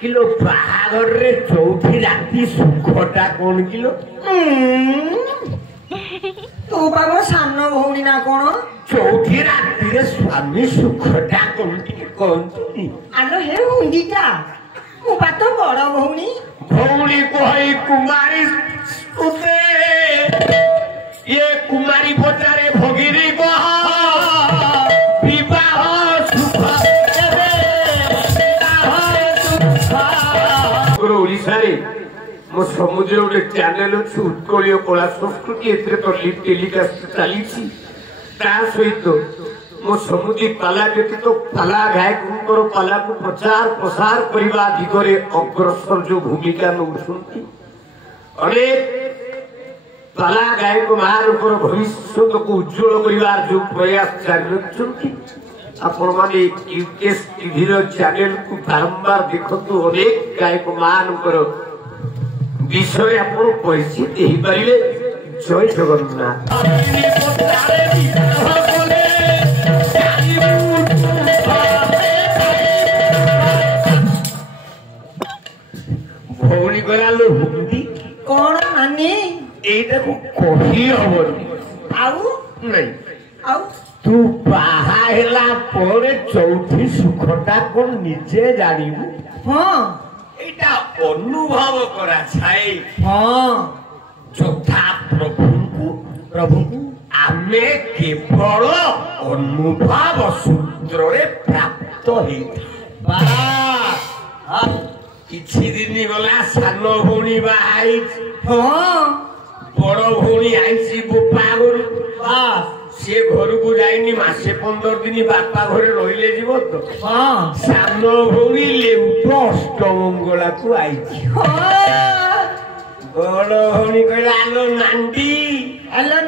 Kilo बाहागर रे चौथी राती सुखटा कौन किलो तू बाबा सामना भौणी ना कौन चौथी राती रे स्वामी सुखटा कौन आलो हे हुंडीटा मु बात बड़ भौणी भौणी कहि कुमारी सुते ये कुमारी पचारे भगिनी कह विवाह सुख ओडिशा रे मो समुद्र गोटे चैनल अच्छी उत्कलीय कला संस्कृति एथरे तो टेलीकास्ट चली सहित मो समुद्री पाला व्यतीत पाला गायक पाला को प्रचार प्रसार करने दिगरे अग्रसर जो भूमिका नौछंती अनेक पाला गायक मान भविष्य को उज्जवल कर जो प्रयास जारी रखिंट आपण मैंने यूकेएस टीवी चैनल को बारंबार देखु अनेक गायक मान विषय आप परिचित हो पारे जय जगन्नाथ भौणी गला लो हुंडी कौन नानी एटा को कही हबनी आउ नहीं आउ तू बाहा हेला परे चौथी सुखटा कोन निजे जानिबू हां एटा अनुभव करा छाई हां जोथा प्रभु आमे केवल अनुभव सूत्र रे प्राप्त हे बा किछि दिन गला सान भौणी बा आई हां बड़ भौणी आईसी बोपागुर बा से घर को जाइनी मासे 15 दिन बापा घरे रहिले जीव तो हां सान भौणी लेउट अष्टमंगला को आईची बड़ भौणी कहला आलो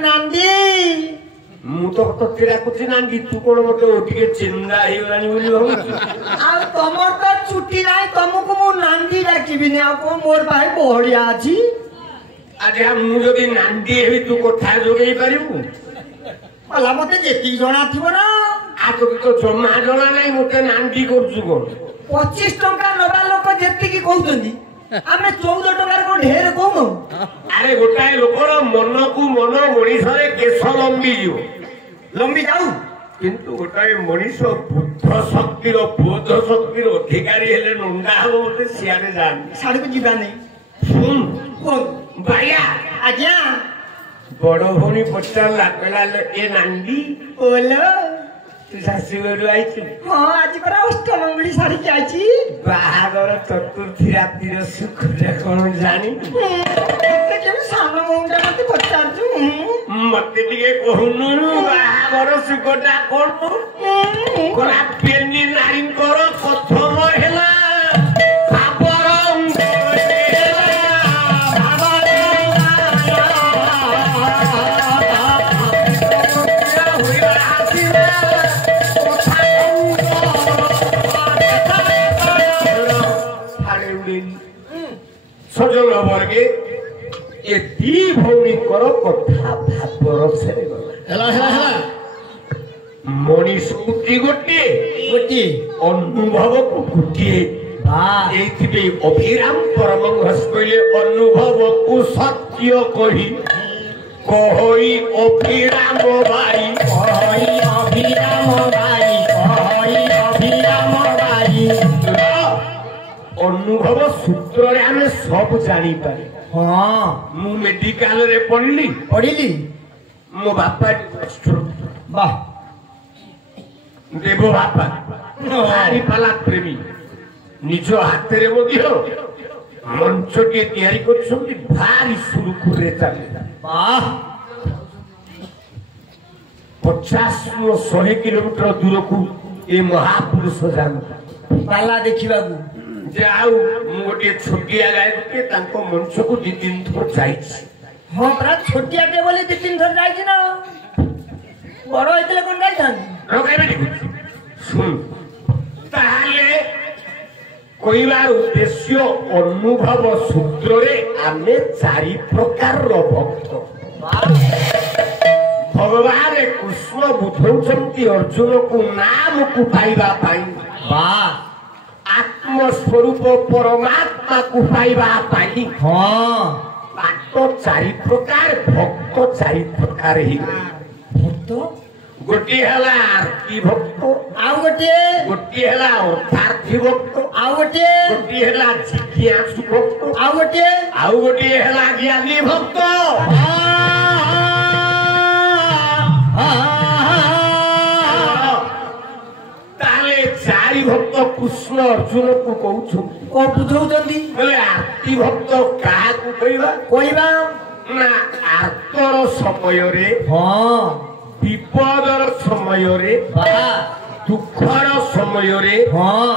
नांदी मु तो तेरा कुछ नांदी तू कोन मते ओटिके चिंदा हे गलानी बोली भाऊ आ तमर तो छुट्टी नाही तमको मु नांदी डाकिबिनी आ को मोर भाई बहड़िया अछि आजे मु जदी नांदी हेबी तू कथा जोगेई पारिबू अला मते जेती जणा थिबो ना आ तो जमा जणा नाही मते नांदी करछु कोन 25 टंका नबा लोक जेती की कहउतंदी आमे 14 टंका को ढेर कहू अरे गोटाए लोकर मन को मन मनीषरे केश लंबी जीव लंबी जाऊ किंतु गोटाए मनीष बुद्ध शक्तिर बोध शक्तिर अधिकारी हेले नंदा हो मते सियारे जान साड़ी को जीवा नहीं सुन कोन बाया आज्ञा बड़ भौणी पचारला कहला ए नांदी बोलो तू शाशुघर आईଛୁ हां आज पर अष्टमंगली साड़ी के आईची बाहागर चतुर्थी रातिर सुखटा कोन जानी ते के सामना मुंडा मते पचारछु मते टिके कहनु बाहागर सुखटा कोन कोना पेनी नारिन करो प्रथम हेला सजल वर्गे ये दी भौणी करो कथा भावर से मनीष बुद्धि गोटे अनुभव को गोटे अभिराम परमहंस कहले अनुभव को सत्य कही कही अभिराम भाई अनुभव सूत्र रे हमें सब जानी पारे हां मु मेडिकल रे पढ़ली मो बापा वाह देव बापा भारी पाला प्रेमी निज हाथ रे मध्य मंच के तैयारी करछंती भारी सुरुखुरे चले वाह 50-100 किलोमीटर दूर को ए महापुरुष जानता पाला देखिबा जाऊ गोटे छोटिया गाय के तांको मंच को 2-3 थर जाइछि हां प्रा छोटिया के बोली 2-3 थर जाइछि ना बड़ होइतले कोन जाइछन रोकाइबे सुन ताले कहिबार उद्देश्य अनुभव सूत्र रे आमे 4 प्रकार रो भक्त भगवान कृष्ण बुझौछंती अर्जुन को नाम को पाइबा पाई वाह आत्म आत्मस्वरूप परमात्मा को पाइबा पाई हाँ बात चारि प्रकार भक्त चारि प्रकार ही भक्त गोटे हला आरती भक्त आउ गोटे हला अर्थार्थी भक्त आउ गोटे हला जिज्ञासु भक्त आउ गोटे हला ज्ञानी भक्त ताले चारि भक्त कृष्ण अर्जुन को कहउछु को बुझौचंदी बोले आरती भक्त काहा को कहबा कहबा ना आर्तर समय रे हाँ विपदर समय रे वाह दुखर समय रे हाँ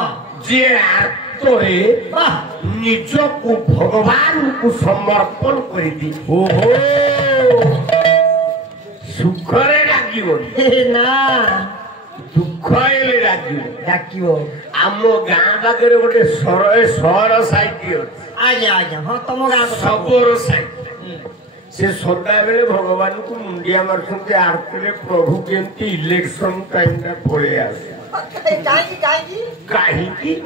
जे आर्तरे वाह निज को भगवान को समर्पण कर दी ओहो सुखरे डाकिबो हे ना दुख एले डाकिबो डाकिबो आम गाँ पाखरे गोटे सहर साइट अछि आज्ञा हाँ तुम गाँव सबोर साइट से सदा बेले भगवान को मुंडिया मारछन्ते आरतीरे प्रभु केंती इलेक्शन टाइम रे पळे आसे काहीकि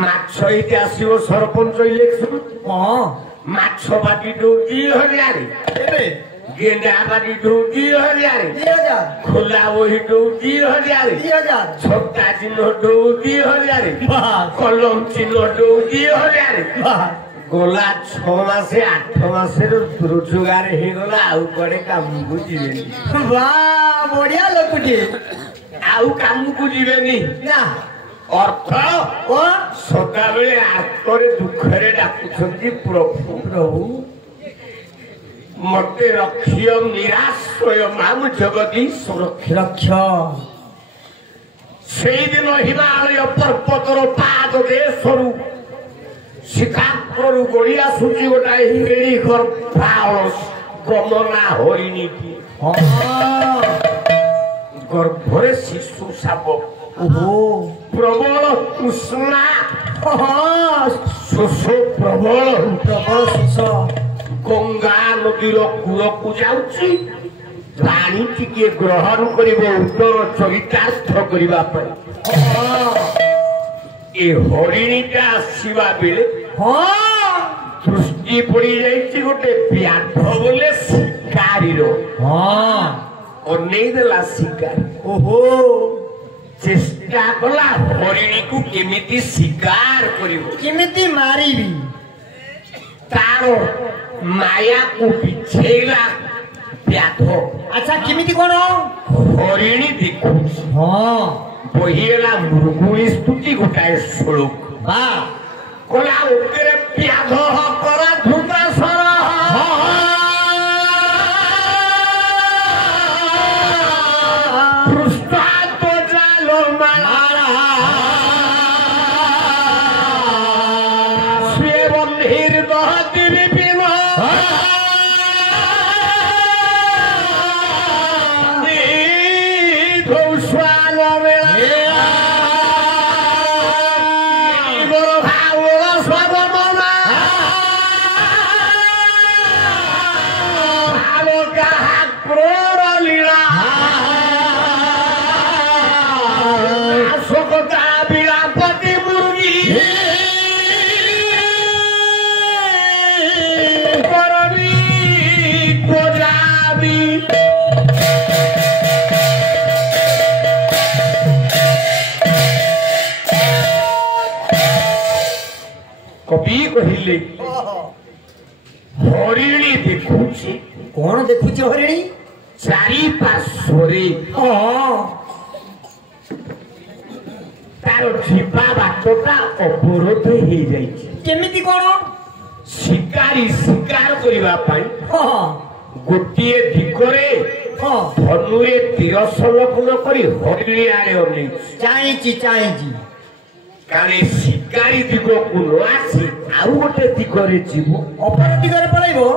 माछ इति आसीबो सरपंच इलेक्शन हाँ माछ बाटी दो 2000 गेंडा बाटी दो 2000 खोला वही दो 2000 छोटा चिन्ह दो 2000 कलम चिन्ह दो 2000 गोला 6 मासे 8 मासे रोजगार हे गला आउ पड़े काम को जीवेनी वाह बढ़िया लोकटी आउ काम को जीवेनी ना अर्थ सदा बेले आत्मरे दुखरे डाकुछन्ती प्रभु प्रभु मते रक्षिय निराश्रय माम जगदीश रक्ष सेई दिन हिमालय पर्वतर पाद देशरु शिखाग्रु गड़ी आसुची गोटाए हिरेणी गर्भाळ गमना हरिणी गर्भरे शिशु शावक ओहो प्रबल कृष्णा शोष प्रबल शोष गंगा नदीर कूल को जाउची पानी टिके ग्रहण करिबो उदर चरितार्थ करिबा पर ए हरिणीटा आसीबा बेले दृष्टि पड़ी जाइछि गोटे व्याध बोले शिकारीर अनेदेला शिकारी ओहो चेष्टा कला हरिणी को केमिति शिकार करिबो केमिति मारिबी तारो माया को बिछेला व्याध अच्छा केमिति कोन हरिणी देखु हाँ बहिला मृगुणी स्तुति गोटाए श्लोक वाह कोला उपरे व्याध करा धुता सर पृष्ठा तो जालो माला स्वेवम हृदय दिविपिन कवि कहिले हरिणी देखुची कौन देखुची हरिणी चारि पार्श्वरे तार जीवा बाटटा अवरोध हो जाइछि केमिति कोन शिकारी शिकार करिबा पाई गोटिए दिगरे धनुरे तीर संलग्न करी हरिणी आड़े अनेइ चाइछि काले शिकारी दिग को न आसी आउ गोटे दिगरे जीव अपर दिगरे पळाइबो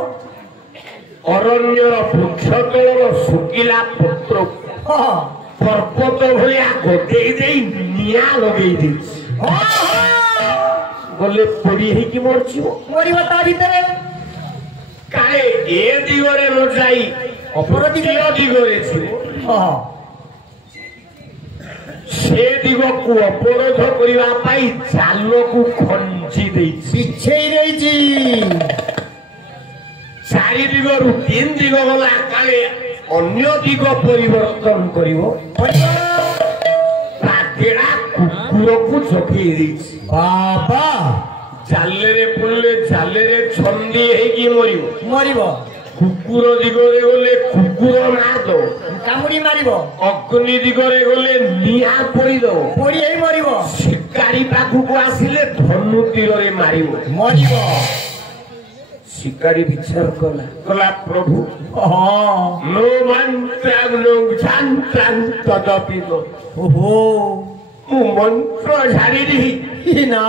अरण्यर वृक्ष तलर सुकिला पत्र पर्वत भलिया गदेई देई निया लगेई देछि गले पड़ी है कि मरछिबो मरिबो ता भितरे काले ए दिगरे न जाई अपर दिगरे जीवो से दिग को अपरोध करिवा पाई जाल को खंजी देछि पिछेई रहिछि चारि दिगरु तीन दिग गला काले अन्य दिग परिवर्तन करिवो ताकेडा कुकुर को झोकी देछि बाबा जाले रे छंदी हेगी मरिवो कुकुर दिगरे गले कुकुर मार दो कामुडी मारिबो अग्नि दिगरे गले निया पड़ी दो पड़ी हेई मरिबो शिकारी पाखु को आसिले धनु तीर रे मारिबो मरिबो शिकारी विचार कला प्रभु नो मंत्र नो छांत्रं तदपि नो ओहो मु मंत्र झाड़ी दी ना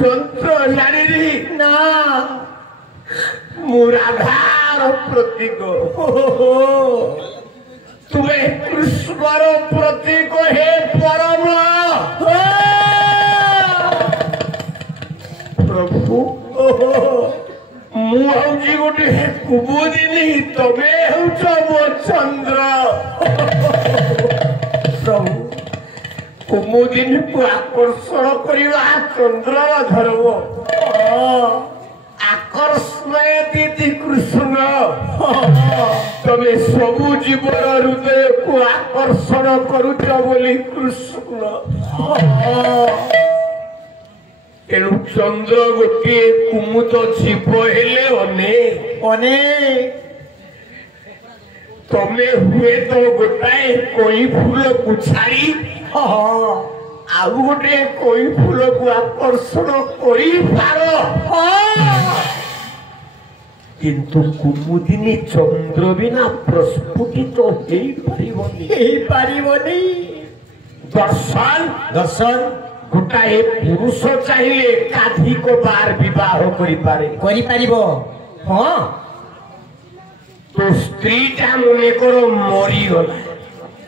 तंत्र झाड़ी दी ना मुराधार प्रतीक तुम्हें कृष्णर प्रतीक हे परम प्रभु मुझे गोटे कुमुदिनी तमे हूच मो चंद्र प्रभु कुमुदिनी को आकर्षण करवा चंद्र धर्म आकर्षणयति कृष्ण तमे सबु जीवन हृदय को आकर्षण करुच बोली कृष्ण तेणु चंद्र गोटे कुमुद जीव हेले अने तमे हुए तो गोटाए कोई फूल को छाड़ी आउ गोटे कोई फूल को आकर्षण किंतु कुमुदिनी चंद्र बिना प्रस्फुटित दर्शन गोटाए पुरुष चाहिए एकाधिक बार विवाह करिपारिबो हाँ तो स्त्रीटा मने करो मरीगला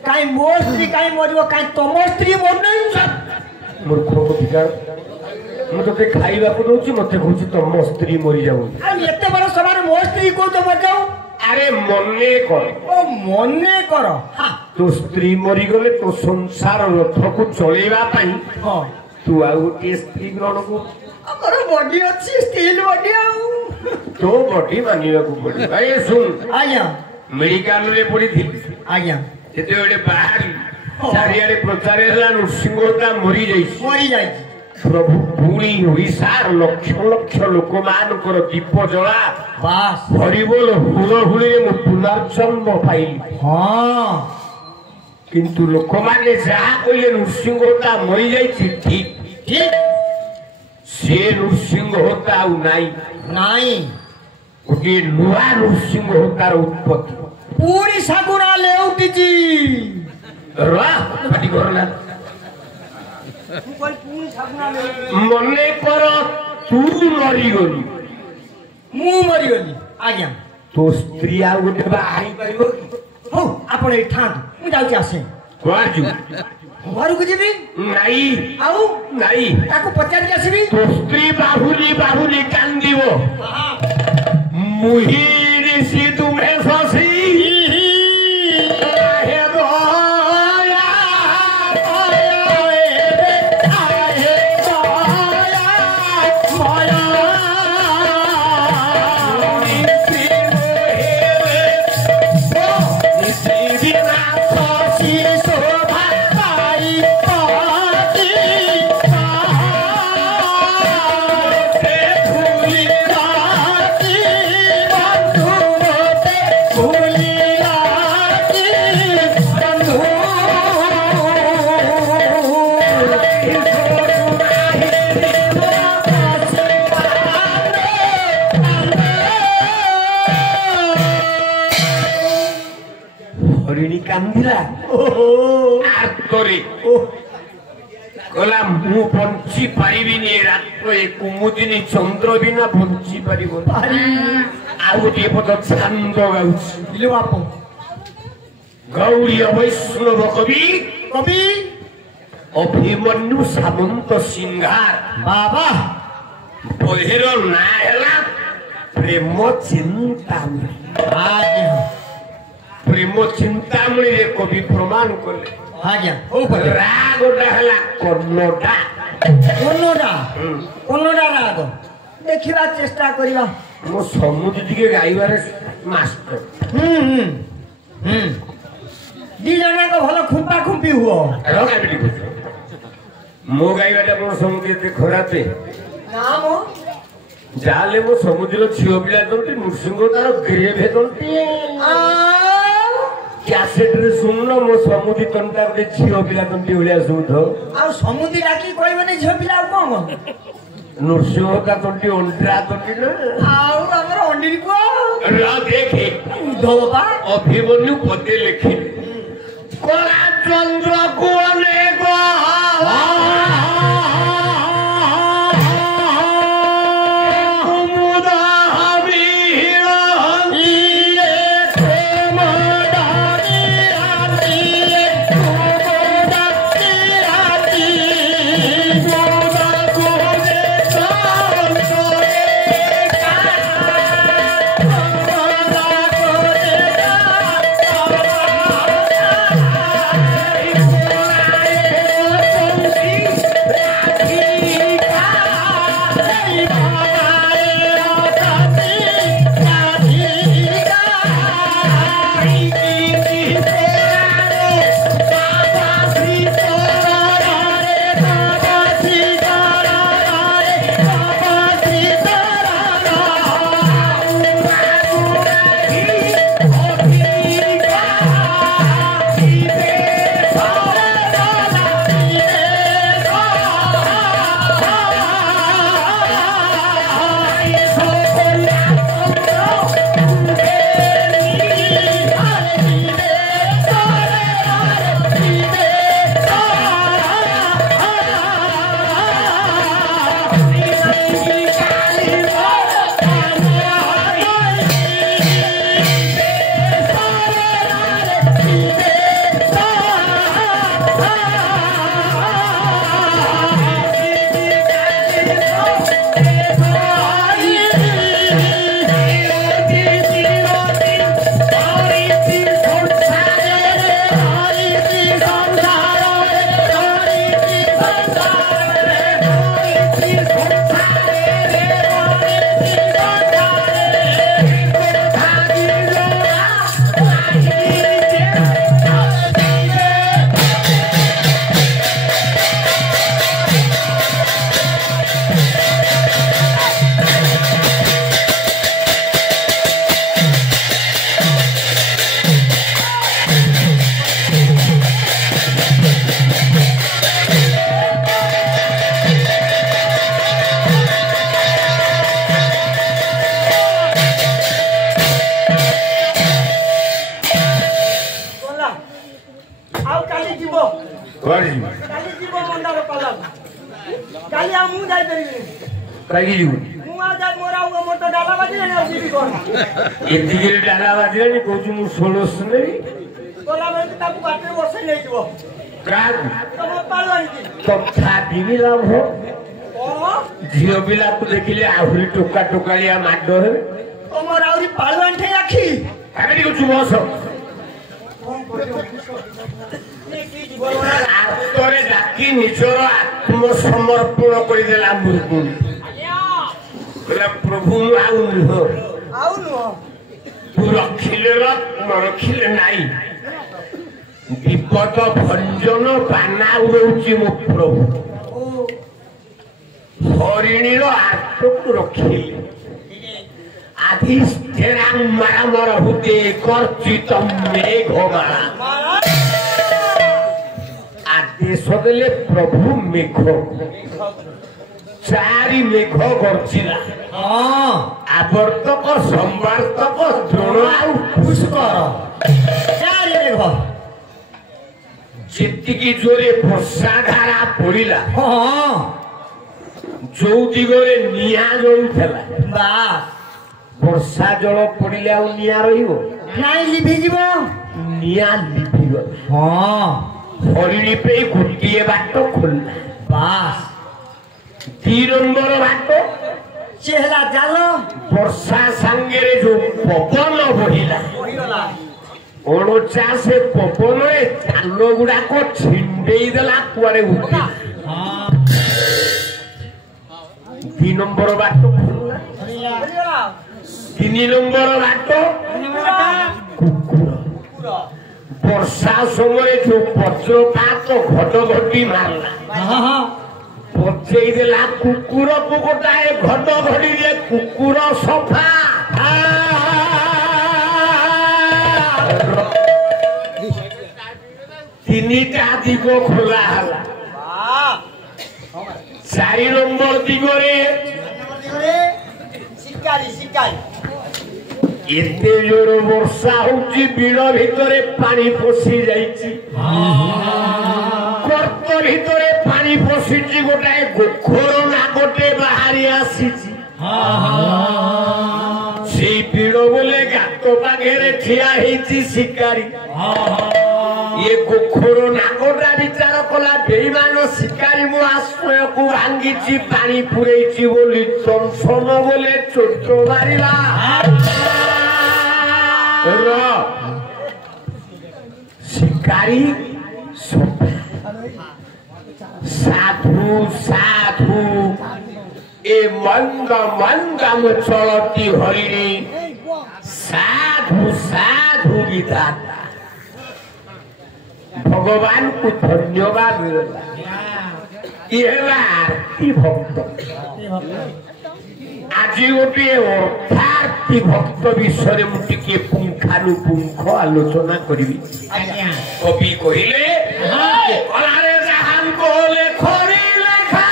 काई मो स्त्री काई मरिबो काई तम स्त्री मोर नहीं मूर्ख को बिगाड़ मु तो खाइबा को दउची मते कहूची तम स्त्री मरी जाऊ आ एते बड़ सवार मो स्त्री को तो मर जाऊ अरे मने कर हां तो स्त्री मरी गले तो संसार रथ को चलेबा पई हां तू आ गोटे स्त्री ग्रहण को अगर बॉडी अच्छी स्टील बॉडी आऊ तो बॉडी मानिबा को पड़ी भाई सुन आज्ञा मेडिकल रे पड़ी थी आज्ञा जेते ओडे बाहर चारियारे प्रचार होला नृसिंहता मरी जाई प्रभु पुणी ओडिशार लक्ष लक्ष लोक मानकर दीप जला बास हरिबोल हुलहुली मु पुनर्जन्म पाइली हां किंतु लोक माने जहा कइले नृसिंहता मरी जाई ठीक ठीक से नृसिंहता नाई गोटे नुआ नृसिंहतार उत्पत्ति पूरी सागुना लेउटिची पाटी करना मने कर तू मरीगली मु मरीगली आज्ञा तो स्त्री आ गोटे बाहाई पाइबो हो आपण ए ठांत मु जाउची आसे कोआजु घर को जीबी नाही आउ नाही ताको पचार के आसीबी तो स्त्री बाहुली कांदिबो मुही सी तुम्हें फसी कांदिला गला मु बंची पारिबिनी रात्र कुमुदिनी चंद्र बिना बंची पारिबो आ गोटे पद छांद गाउछि गौड़ी वैष्णव कवि अभिमन्यु सामंत सिंहार बाबा बहिर ना हेला प्रेम चिंतामणि प्रेम चिंतामणि रे कवि प्रमाण कले ଆଜ୍ଞା ହଉ ପଟେ ରାଗଟା ହେଲା କନ୍ନଡ଼ା କନ୍ନଡ଼ା ରାଗ ଦେଖିବା ଚେଷ୍ଟା କରିବା ମୋ ସମୁଦ୍ର ଟିକେ ଗାଇବାରେ ମାଷ୍ଟର ଦି ଜଣଙ୍କ ଭଲ ଖୁମ୍ପା ଖୁମ୍ପି ହୁଅ ମୋ ଗାଇବାଟା ମୋ ସମୁଦ୍ର ଏତେ ଖରାପ ନା ମୋ ଯାହାହେଲେ ମୋ ସମୁଦ୍ର ଝିଅ ପିଲା ଦନ୍ତି ନୃସିଂହ ତାର ଗ୍ରେଭ୍ ଦନ୍ତି କ୍ୟାସେଟରେ ଶୁଣୁନ ମୋ ସମୁଦ୍ର ତନ୍ତା ଗୋଟେ ଝିଅ ପିଲା ତନ୍ତି ଭଳିଆ ଶୁଣୁଥ ଆଉ ସମୁଦ୍ର ଡାକି କହିବନି ଝିଅ ପିଲା ଆଉ କଣ ନୃସିଂହ ତା ତନ୍ତି ଅଣ୍ଟା ତନ୍ତି ନା ଆଉ ଆମର ଅଣ୍ଡିରି ପୁଅ ଦେଖେ ଧୋବା ଅଭିମନ୍ୟୁ ପଦେ ଲେଖିଲେ କଳା ଚନ୍ଦ୍ରକୁ ଅନେକ झील पिला को देखिले आहरी टोका टोकालिया माड हे तमर आउरी पाळवान ठे आखी काटी को चुबस आत्तरे डाकी निजर आत्मसमर्पण करि देला मुरकु कहला प्रभु आउ नुह तू रखिले रखिले नाही विपद भंजन बाना उड़ौची मो प्रभु हरिणीर आत्मक रखिले आधिष्ठेरामर हुते कर्चित मेघमाला आदेश देले प्रभु मेघ चारि मेघ गर्जिला आवर्तक संवर्तक द्रोण आउ पुष्कर चारि मेघ जेतिकी जोरे वर्षा धारा पड़िला जो दिगरे निया जलुला वर्षा जल पड़िले आ निया रहिबो नाइ लिभि जिवो निया लिभिबो हरिणी पे गोटिए बाट खोलला बास 3 नंबर बाट चेहला जाल वर्षा संगे रे जो पवन बहिला ଅଣଚା ସେ ପବନରେ ଚାଲ ଗୁଡାକ ଛିଣ୍ଡେଇ ଦେଲା କୁଆଡେ ଉଠି 2 ନମ୍ବର ବାଟ 3 ନମ୍ବର ବାଟ କୁକୁର ବର୍ଷା ସମୟରେ ଯୋଉ ବଜ୍ରପାତ ଘଡଘଡି ମାରିଲା ପଚେଇ ଦେଲା କୁକୁରକୁ ଗୋଟାଏ ଘଡଘଡିରେ କୁକୁର ସଫା 3ଟା ଦିଗ ଖୋଲା ହେଲା 4 ନମ୍ବର ଦିଗରେ ଏତେ ଜୋର ବର୍ଷା ହଉଛି ବିଳ ଭିତରେ ପାଣି ପଶି ଯାଇଛି ଗର୍ତ୍ତ ଭିତରେ ପାଣି ପଶିଛି ଗୋଟାଏ ଗୋଖର ନାଗଟେ ବାହାରି ଆସିଛି ସେଇ ବିଳ ବୋଲେ ଗାତ ପାଖରେ ଠିଆ ହେଇଛି ଶିକାରୀ ये गोखर नागटा विचार कला बेईमान शिकारी मो आश्रयकू भांगी पानी पुरेची बोली चंसन बोले चोट मारिला शिकारी साधु साधु ए मंद मंदम चलती हरिणी साधु साधु विधाता भगवान को धन्यवाद मिलता ये आरती भक्त आज गोटे अर्थार्थी भक्त विषय मुझे पुंखानुपुंख आलोचना करी कवि कहले कलारे जहान को लेखरी लेखा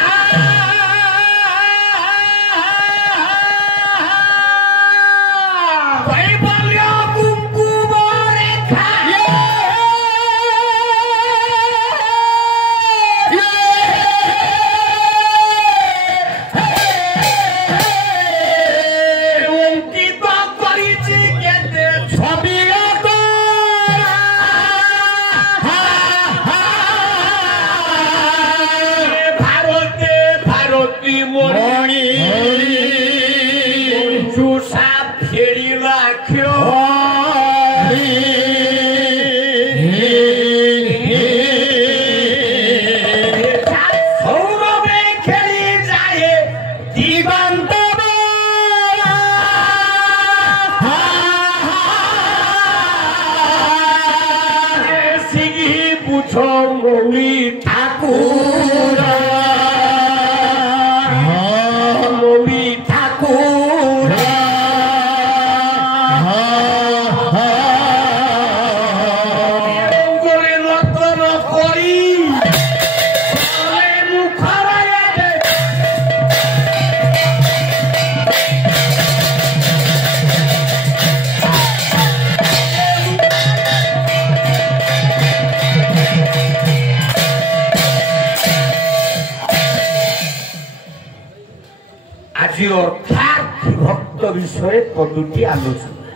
भक्त विषय पदुटी आलोचना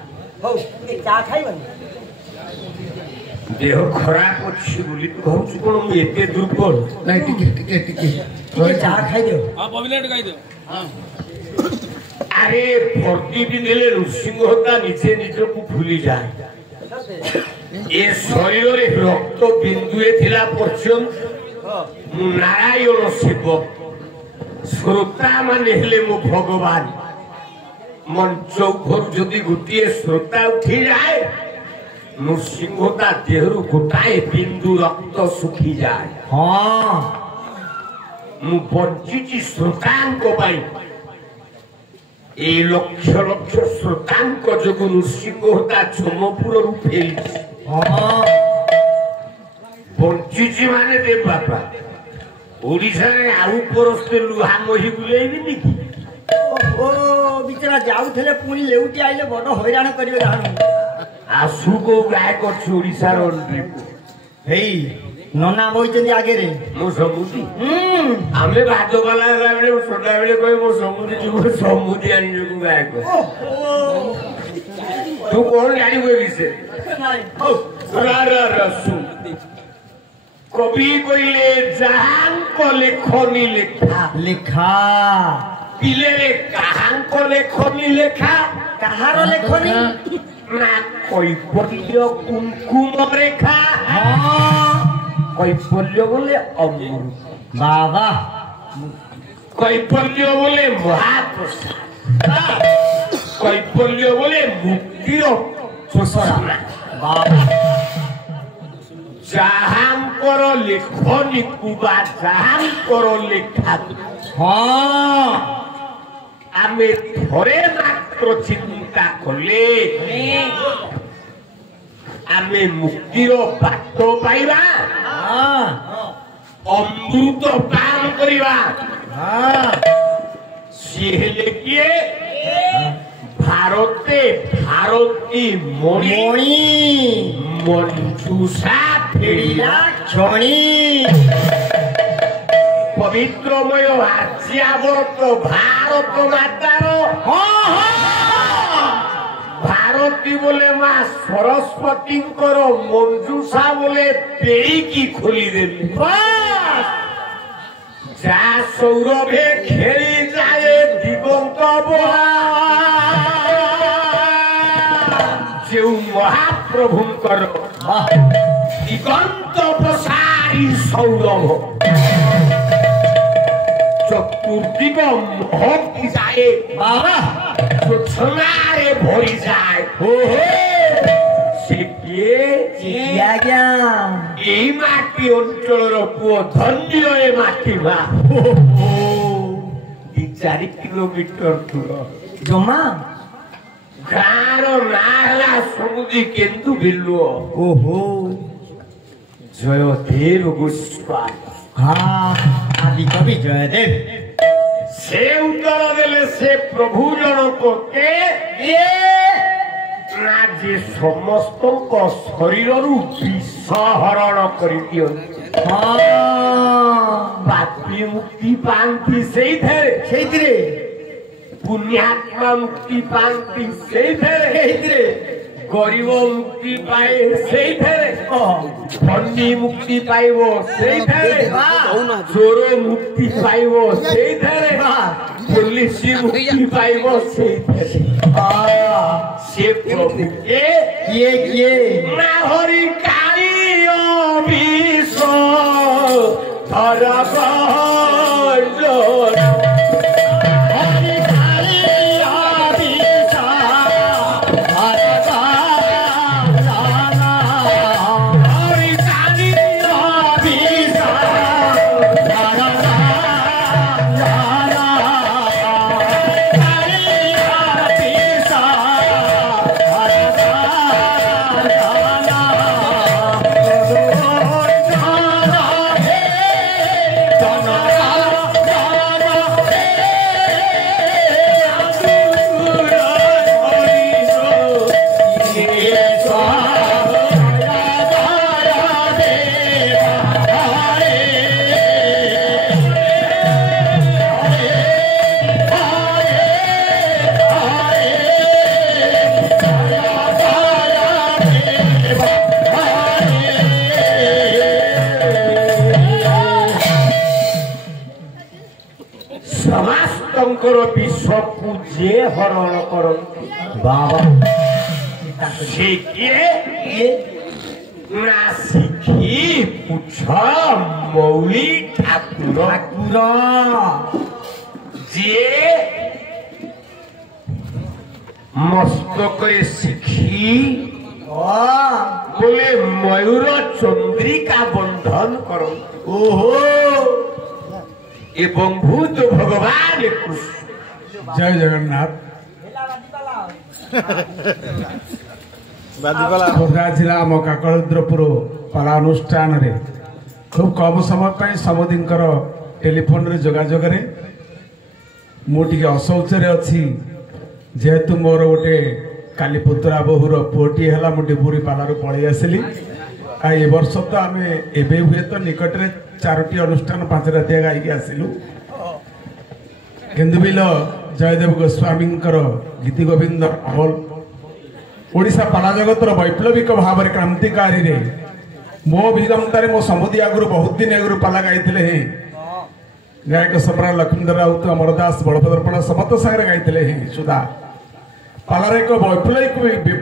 देह खराब अच्छी बोली तू कहूँ कौन मुझे दुर्बल नहीं टिके चाह खाई दो अरे प्रतिदिन नृसिंहता निजे निज को भूली जाए ये शरीर रक्त बिंदुए थिला पर्यंत नारायण शिव श्रोता मान हेले मो भगवान मंच घर जदि गोटे श्रोता उठी जाए नृसिंहता देहरु गोटाए बिंदु रक्त सुखी जाए हाँ मु बंची श्रोतांक पाई ए लक्ष लक्ष श्रोतांक जोगु नृसिंहता चमपुर फेल बंची माने दे बापा ओडिशा रे आउ परस्ते लुहा मही बुलेइबि कि ओ बिचारा जाउथले पुनी लेउटी आइले बड हैरान करिवे जानु आसु को गाय करछु ओडिशा रो हेई नना होइचंदी आगे रे मो समुदी आमे भातो वाला बेले सोडा बेले कोइ मो समुदी जो समुदी आनी जो गाय को तू कोन जानि कोइ विषय ओ रसु कवि कइले जहां को लेखनी लेखा लेखा पिले रे कहां को लेखनी लेखा कहारो लेखनी ना कैफल्य कुमकुम रेखा कैफल्य बोले अमृत बाबा कैफल्य बोले महाप्रसाद कैफल्य बोले मुक्तिर घोषणा बाबा ଯାହାଙ୍କର ଲେଖନୀକୁ ବା ଯାହାଙ୍କର ଲେଖା ଆମେ ଥରେ ମାତ୍ର ଚିନ୍ତା କଲେ ଆମେ ମୁକ୍ତିର ବାଟ ପାଇବା ଅମୃତ ପାନ କରିବା ସିଏ ହେଲେ କିଏ ଭାରତେ ଭାରତୀ ମଣି ମଞ୍ଜୁଷା ଫେରିଲା क्षणी पवित्रमय आज्ञावर्त भारत मातार भारती बोले माँ सरस्वती मंजूषा बोले पेड़ी की खोली देली जा सौरभे खेली जाए दिगंत जो महाप्रभुंकर दिगंत प्रसारी सौरभ चतुर्दिग महकी जाए बाबा जो छनारे भरी जाए से এই মাটি অঞ্চলের পুয় ধন্য এ মাটি মা 4 কিলোমিটার দূর জমা গাঁর না ହେଲା ସମୁଦି କେନ୍ଦୁ ବିଲୁ ଓହୋ ଜୟଦେବ ଗୋସ୍ୱାମୀ आदि कवि जयदेव से उत्तर देले से प्रभु जनक के ना जे समस्त शरीर विषहरण कर पापी मुक्ति पाती से पुण्यात्मा मुक्ति पाती से गरीब मुक्ति पाए से धनी मुक्ति पाइब से चोर मुक्ति पाइब से पुलिस मुक्ति पाइब से प्रभु किए ना हरि काली विष धर विश्व को जे हरण कर बाबा से किए ना सीखी पूछ मौली ठाकुर जे मस्तक शिखी बोले मयूर चंद्रिका बंधन कर एवं भूत भगवान जय जगन्नाथ खोर्धा जिला आम काकद्रपुर पालानुष्ठान खूब कम समय समूदी टेलीफोन जोगाजोग मुझे असौच अच्छी जेहेतु मोर गोटे काली पुतरा बोहूर पुटी है मुझे डिबुरी पालू पलि आसली ए वर्ष तो आम एवं हुए तो निकटने 4टी अनुष्ठान 5 रातिया गायिकी आसिलु केन्दुबिल जयदेव गोस्वामी गीति गोविंद अमल ओडिशा पाला जगतर वैप्लविक भाव में क्रांतिकारी रे मो अभिगमतार मो समुदी आगुरी बहुत दिन आगुरी पाला गाई गायक सम्राट लक्ष्मीधर राउत अमरदास बड़भद्रपण समस्त सागर गाई सुधा ପାଲାର ଏକ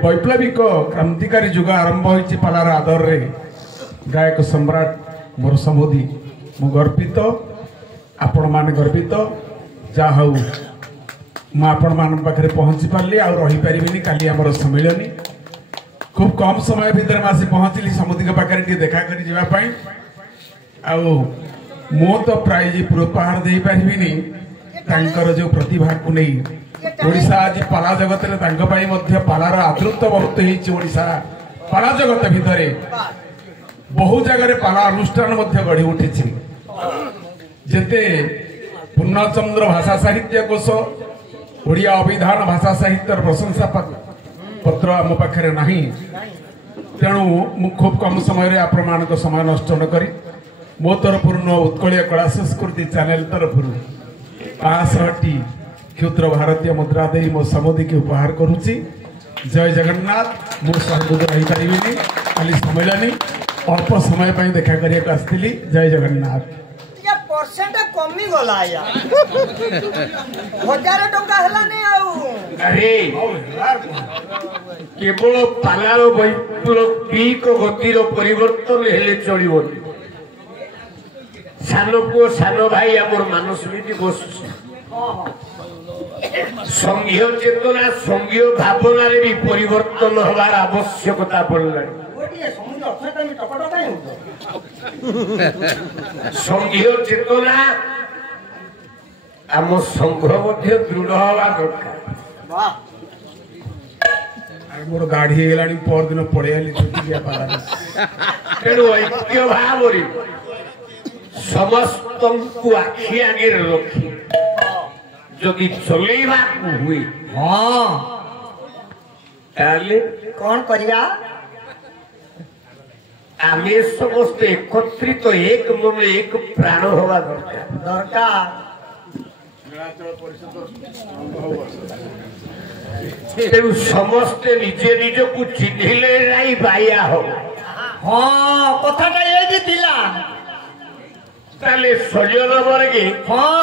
ବୈପ୍ଳବିକ କ୍ରାନ୍ତିକାରୀ ଯୁଗ ଆରମ୍ଭ ହୋଇଛି ପାଲାର ଆଦରରେ। ଗାୟକ ସମ୍ରାଟ ମୋର ସମୁଦି, ମୁଁ ଗର୍ବିତ, ଆପଣମାନେ ଗର୍ବିତ। ଯାହା ହଉ ମୁଁ ଆପଣମାନଙ୍କ ପାଖରେ ପହଞ୍ଚି ପାରିଲି, ଆଉ ରହିପାରିବିନି। କାଲି ଆମର ସମ୍ମିଳନୀ, ଖୁବ୍ କମ୍ ସମୟ ଭିତରେ ମୁଁ ଆସି ପହଞ୍ଚିଲି ସମୁଦିଙ୍କ ପାଖରେ ଟିକେ ଦେଖା କରି ଯିବା ପାଇଁ। ଆଉ ମୁଁ ତ ପ୍ରାଇଜ ଉପହାର ଦେଇପାରିବିନି, ତାଙ୍କର ଯେଉଁ ପ୍ରତିଭାକୁ ନେଇ ଓଡ଼ିଶା ଆଜି ପାଲା ଜଗତରେ ତାଙ୍କ ପାଇଁ ମଧ୍ୟ ପାଲାର ଆଦୃତ ବହୁତ ହେଇଛି। ଓଡ଼ିଶା ପାଲା ଜଗତ ଭିତରେ ବହୁ ଜାଗାରେ ପାଲା ଅନୁଷ୍ଠାନ ମଧ୍ୟ ଗଢ଼ି ଉଠିଛି। ଯେତେ ପୂର୍ଣ୍ଣଚନ୍ଦ୍ର ଭାଷା ସାହିତ୍ୟ କୋଷ, ଓଡ଼ିଆ ଅଭିଧାନ ଭାଷା ସାହିତ୍ୟର ପ୍ରଶଂସା ପତ୍ର ଆମ ପାଖରେ ନାହିଁ। ତେଣୁ ମୁଁ ଖୁବ୍ କମ୍ ସମୟରେ ଆପଣମାନଙ୍କ ସମୟ ନଷ୍ଟ ନ କରି ମୋ ତରଫରୁ ଉତ୍କଳୀୟ କଳା ସଂସ୍କୃତି ଚ୍ୟାନେଲ ତରଫରୁ 500ଟି କ୍ଷୁଦ୍ର ଭାରତୀୟ ମୁଦ୍ରା ଦେଇ ମୋ ସମୁଦିକି ଉପହାର କରୁଛି। ଜୟ ଜଗନ୍ନାଥ। ମୁଁ ସର୍ବଦା ରହିପାରିବିନି, କାଲି ସମ୍ମିଳନୀ ଅଳ୍ପ ସମୟ ପାଇଁ ଦେଖା କରିବାକୁ ଆସିଥିଲି। ଜୟ ଜଗନ୍ନାଥ। परसेंट कमी गला या 1000 टंका हलाने आउ अरे केवल पालार वैप्लविक गतिर परिवर्तन हेले चलिबो। सानो पुओ सानो भाई आमर मानसमिति बस संघीय चेतना संघीय भावना रे भी परिवर्तन हबार आवश्यकता पड़ला। संघीय चेतना आम संघ मध्य दृढ़ हवा दरकार। मोर गाड़ी हेलानी पर दिन पड़े तेणु ऐक्य भाव समस्त आखि आगे रखी जदि चलैबा हुए हाँ कौन करिया आमे समस्त एकत्रित एक मन एक प्राण हवा दरकार। समस्ते निजे निज को चिन्हिले नहीं बाया हो। हाँ कथाटा ये दिला ताले सजन वर्गे हाँ